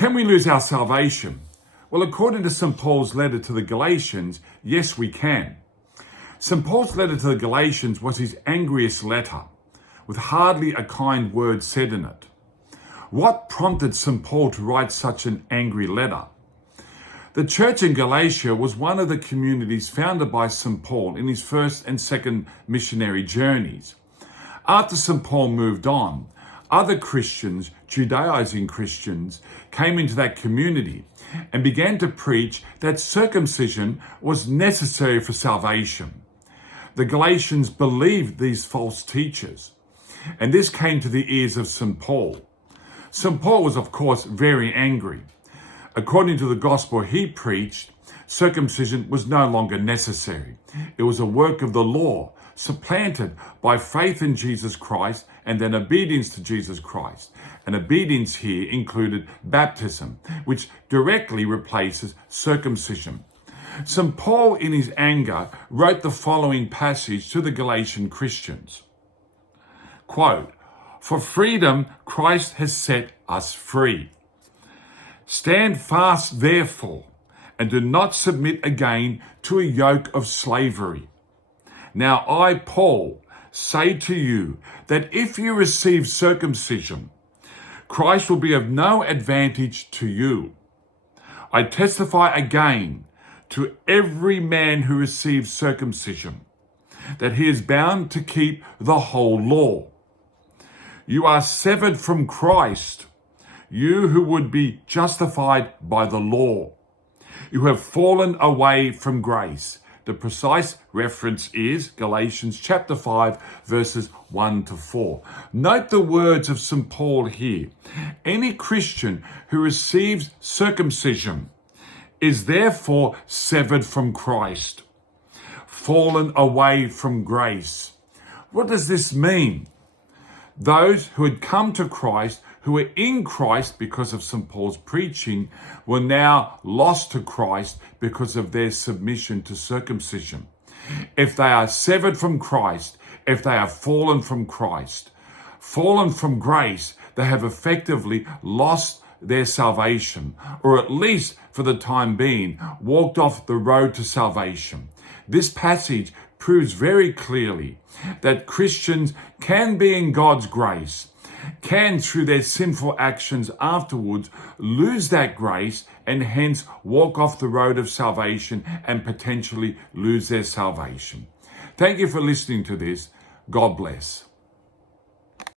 Can we lose our salvation? Well, according to St. Paul's letter to the Galatians, yes, we can. St. Paul's letter to the Galatians was his angriest letter, with hardly a kind word said in it. What prompted St. Paul to write such an angry letter? The church in Galatia was one of the communities founded by St. Paul in his first and second missionary journeys. After St. Paul moved on, other Christians, Judaizing Christians, came into that community and began to preach that circumcision was necessary for salvation. The Galatians believed these false teachers, and this came to the ears of St. Paul. St. Paul was, of course, very angry. According to the gospel he preached, circumcision was no longer necessary. It was a work of the law, supplanted by faith in Jesus Christ and then obedience to Jesus Christ. And obedience here included baptism, which directly replaces circumcision. St. Paul, in his anger, wrote the following passage to the Galatian Christians. Quote, "For freedom Christ has set us free. Stand fast, therefore, and do not submit again to a yoke of slavery. Now I, Paul, say to you that if you receive circumcision, Christ will be of no advantage to you. I testify again to every man who receives circumcision that he is bound to keep the whole law. You are severed from Christ, you who would be justified by the law. You have fallen away from grace." The precise reference is Galatians chapter 5, verses 1 to 4. Note the words of St. Paul here. Any Christian who receives circumcision is therefore severed from Christ, fallen away from grace. What does this mean? Those who had come to Christ, who were in Christ because of St. Paul's preaching, were now lost to Christ because of their submission to circumcision. If they are severed from Christ, if they are fallen from Christ, fallen from grace, they have effectively lost their salvation, or at least for the time being, walked off the road to salvation. This passage proves very clearly that Christians can be in God's grace, can through their sinful actions afterwards lose that grace and hence walk off the road of salvation and potentially lose their salvation. Thank you for listening to this. God bless.